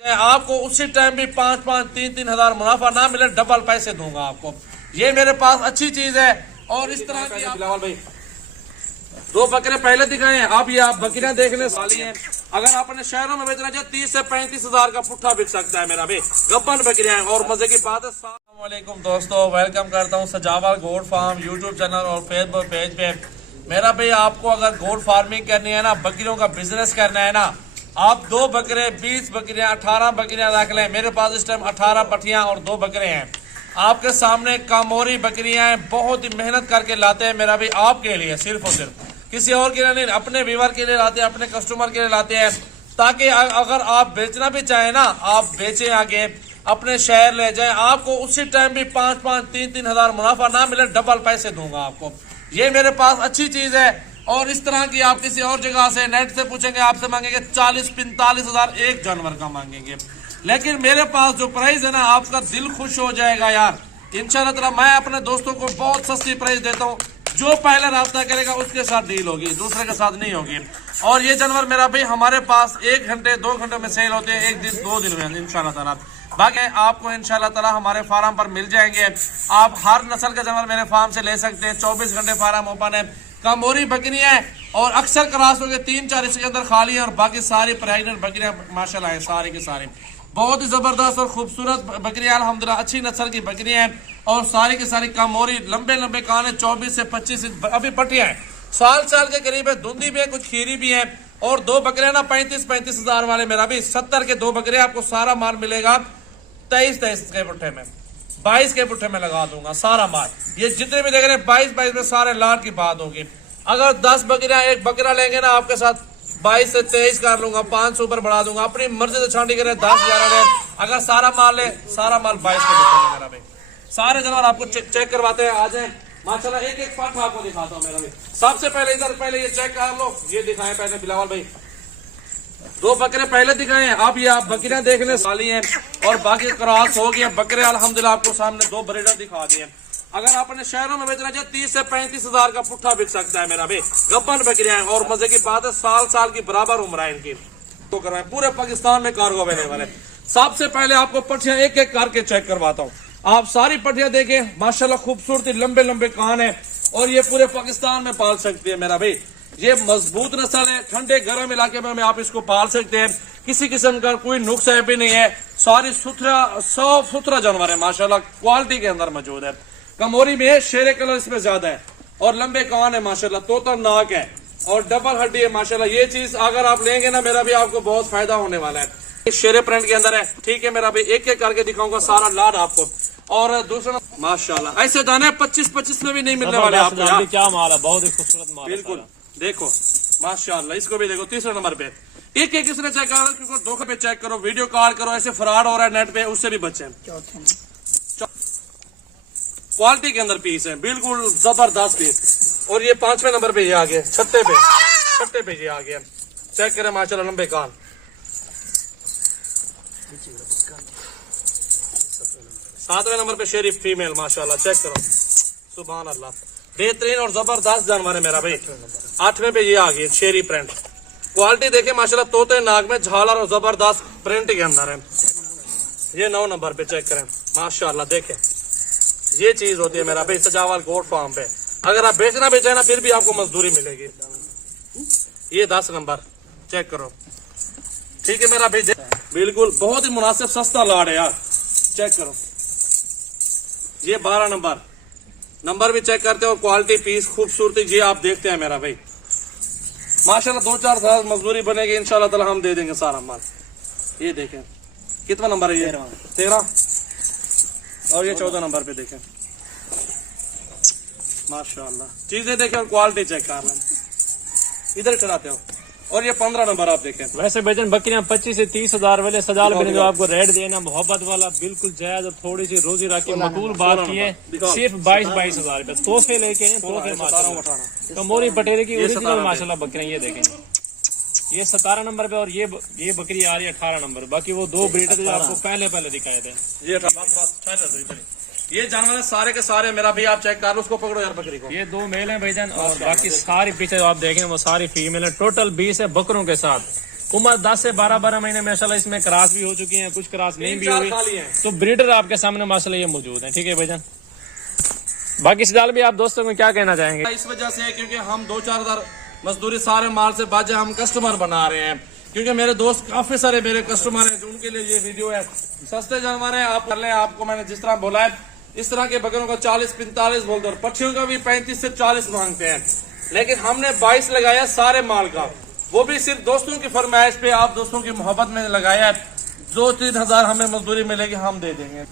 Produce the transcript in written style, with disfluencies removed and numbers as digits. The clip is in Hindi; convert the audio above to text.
आपको उसी टाइम भी 5-5, 3-3 हजार मुनाफा ना मिले, डबल पैसे दूंगा आपको। ये मेरे पास अच्छी चीज है। और इस तरह की बिलावल भाई दो बकरे पहले दिखाए हैं, अब ये आप बकरियां देखने वाली हैं। अगर आपने शहरों में बेचना चाहिए 30 से 35 हजार का पुट्ठा बिक सकता है मेरा भाई, गब्बन बकरियां हैं। और मजे की बात है, अस्सलाम वालेकुम दोस्तों, वेलकम करता हूं सजावल गोट फार्म यूट्यूब चैनल और फेसबुक पेज पे। मेरा भाई आपको अगर गोट फार्मिंग करनी है ना, बकरियों का बिजनेस करना है ना, आप 2 बकरे 20 बकरियां 18 बकरियां रख लें। मेरे पास इस टाइम 18 पठियां और 2 बकरे हैं। आपके सामने कामोरी बकरियां हैं, बहुत ही मेहनत करके लाते हैं मेरा भाई, आपके लिए सिर्फ और सिर्फ, किसी और के लिए नहीं, अपने व्यूअर के लिए लाते हैं, अपने कस्टमर के लिए लाते हैं, ताकि अगर आप बेचना भी चाहें ना, आप बेचें आगे, अपने शहर ले जाएं, आपको उसी टाइम भी 5-5, 3-3 हजार मुनाफा ना मिले, डबल पैसे दूंगा आपको। ये मेरे पास अच्छी चीज है। और इस तरह की आप किसी और जगह से नेट से पूछेंगे, आपसे मांगेंगे 40-45 हजार एक जानवर का मांगेंगे। लेकिन मेरे पास जो प्राइस है ना, आपका दिल खुश हो जाएगा यार। इंशाल्लाह ताला मैं अपने दोस्तों को बहुत सस्ती प्राइस देता हूँ। जो पहले राब्ता करेगा उसके साथ डील होगी, दूसरे के साथ नहीं होगी। और ये जानवर मेरा भाई हमारे पास 1 घंटे 2 घंटे में सेल होते हैं, 1 दिन 2 दिन में इंशाल्लाह ताला। बाकी आपको इंशाल्लाह ताला हमारे फार्म पर मिल जाएंगे। आप हर नस्ल के जानवर मेरे फार्म से ले सकते हैं। 24 घंटे फार्म ओपन है। कामोरी बकरियां है और अक्सर क्रॉस हो गए, 3-4 इसके अंदर खाली है। और बाकी सारी प्रेग्नेंट बकरियां माशाल्लाह है, सारी की सारी बहुत ही जबरदस्त और खूबसूरत बकरियां, अल्हम्दुलिल्लाह अच्छी नस्ल की बकरियां हैं। और सारी की सारी कामोरी, लंबे लंबे कान है, 24 से 25 अभी पट्टियां हैं, साल के करीब है, धुंधी भी है, कुछ खीरी भी है। और 2 बकरे ना 35-35 हजार वाले मेरा भी 70 के 2 बकरे, आपको सारा माल मिलेगा 23 के पुट्ठे में, 22 के पुट्ठे में लगा दूंगा सारा माल। ये जितने भी देख रहे हैं 22 में सारे लाट की बात होगी। अगर 10 बकरियां एक बकरा लेंगे ना, आपके साथ 22 से 23 कर लूंगा, 500 ऊपर बढ़ा दूंगा, अपनी मर्जी से छांटी करें, 10,000 ले। अगर सारा माल ले, सारा माल 22 के पुट्ठे में मेरा भाई। सारे जानवर आपको चेक करवाते हैं, आ जाए माशाल्लाह। एक पाठ आपको दिखाता हूँ मेरा भाई। सबसे पहले इधर पहले ये चेक कर लो, ये दिखाएं पहले बिलावल भाई। 2 बकरे पहले दिखाए हैं, अब ये आप बकरियां देखने वाली हैं। और बाकी क्रॉस हो गया बकरे, अल्हम्दुलिल्लाह आपको सामने 2 ब्रीडर दिखा दिए। अगर आपने शहरों में बेचना चाहिए 30 से 35 हजार का पुट्ठा बिक सकता है मेरा भाई, गब्बन बकरियां हैं। और मजे की बात है, साल की बराबर उम्र है इनकी। तो करवाएं, पूरे पाकिस्तान में कार्गो अवेलेबल है। सबसे पहले आपको पट्टियां एक एक करके चेक करवाता हूँ। आप सारी पट्टियां देखें, माशाल्लाह खूबसूरती, लंबे लंबे कान है। और ये पूरे पाकिस्तान में पाल सकती है मेरा भाई। ये मजबूत नस्ल है, ठंडे गर्म इलाके में आप इसको पाल सकते हैं। किसी किस्म का कोई नुक्स है भी नहीं है। सारी साफ सुथरा जानवर है माशाल्लाह, क्वालिटी के अंदर मौजूद है। कमोरी में शेरे कलर इसमें ज्यादा है और लंबे कान है माशाल्लाह, तोता नाक है और डबल हड्डी है माशाल्लाह। ये चीज अगर आप लेंगे ना मेरा भी, आपको बहुत फायदा होने वाला है। शेरे प्रिंट के अंदर है, ठीक है मेरा भाई। एक एक करके दिखाऊंगा सारा लाड आपको। और दूसरा माशाल्लाह ऐसे दाने 25 में भी नहीं मिलने वाले आपको। क्या माल है, बहुत ही खूबसूरत माल। बिल्कुल देखो माशाल्लाह, इसको भी देखो। तीसरे नंबर पे एक इसने चेक करो, क्योंकि धोखे पे चेक करो, वीडियो कॉल करो, ऐसे फ्रॉड हो रहा है नेट पे, उससे भी बचे। क्वालिटी के अंदर पीस है, बिल्कुल जबरदस्त पीस। और ये 5वें नंबर पे ये आ गया, छठे पे ये आ गया। चेक करें माशाल्लाह, लंबे कान। 7वें नंबर पे शेरी फीमेल माशाल्लाह, चेक करो, सुभान अल्लाह, बेहतरीन और जबरदस्त जानवर है मेरा भाई। 8वें पे ये आ गई शेरी प्रिंट, क्वालिटी देखे माशाल्लाह, तोते नाक में झालर और जबरदस्त प्रिंट के अंदर है। ये 9 नंबर पे चेक करें माशाल्लाह, देखें ये चीज होती है मेरा भाई सजावल गोट फार्म पे। अगर आप बेचना भी चाहे ना, फिर भी आपको मजदूरी मिलेगी। ये 10 नंबर चेक करो, ठीक है मेरा भाई, बिल्कुल बहुत ही मुनासिब सस्ता लाड है यार, चेक करो। ये 12 नंबर भी चेक करते हो, क्वालिटी पीस खूबसूरती ये आप देखते हैं मेरा भाई माशाल्लाह। 2-4 साल मजदूरी बनेगी इंशाल्लाह ताला, हम दे देंगे सारा माल। ये देखें कितना नंबर है, ये 13। और ये 14 नंबर पे देखें माशाल्लाह, चीजें देखें और क्वालिटी चेक कर लें। इधर चलाते हो। और ये 15 नंबर आप देखें। वैसे बेचन बकरियां 25 से 30 हजार वाले सजाल बने, जो आपको रेट देना मोहब्बत वाला बिल्कुल जायज और थोड़ी सी रोजी राखी मकबूल बात की है, सिर्फ 22 हजार रुपए तोहफे लेके तोहफे माशाल्लाह। कमोरी पटेरे की ओरिजिनल माशाल्लाह बकरियां ये देखें। ये 17 नंबर पे और ये बकरी आ रही है 18 नंबर। बाकी वो 2 ब्रीडर जो आपको पहले दिखाए थे, ये जानवर सारे के सारे मेरा भी आप चेक कर लो, उसको पकड़ो यार बकरी को। ये 2 मेल हैं भाईजान और बाकी सारी पीछे जो आप देखें वो सारी फीमेल है। टोटल 20 है बकरों के साथ। उम्र 10 से 12 महीने माशाल्लाह इसमें क्रॉस भी हो चुकी हैं, कुछ क्रॉस नहीं भी 3-4 हुई, खाली हैं। तो ब्रीडर आपके सामने माशाल्लाह ये मौजूद है। ठीक है भाईजान, बाकी सिजाल भी आप दोस्तों को क्या कहना चाहेंगे? इस वजह से है क्योंकि हम 2-4 हज़ार मजदूरी सारे माल से बाजे हम कस्टमर बना रहे हैं, क्योंकि मेरे दोस्त काफी सारे मेरे कस्टमर हैं जो उनके लिए ये वीडियो है। सस्ते जानवर है, आप कर लें, आपको मैंने जिस तरह बोला है इस तरह के बकरों का 40-45 बोलते हैं और पट्टियों का भी 35 से 40 मांगते हैं, लेकिन हमने 22 लगाया सारे माल का, वो भी सिर्फ दोस्तों की फरमाइश पे, आप दोस्तों की मोहब्बत में लगाया है। 2-3 हज़ार हमें मजदूरी मिलेगी, हम दे देंगे।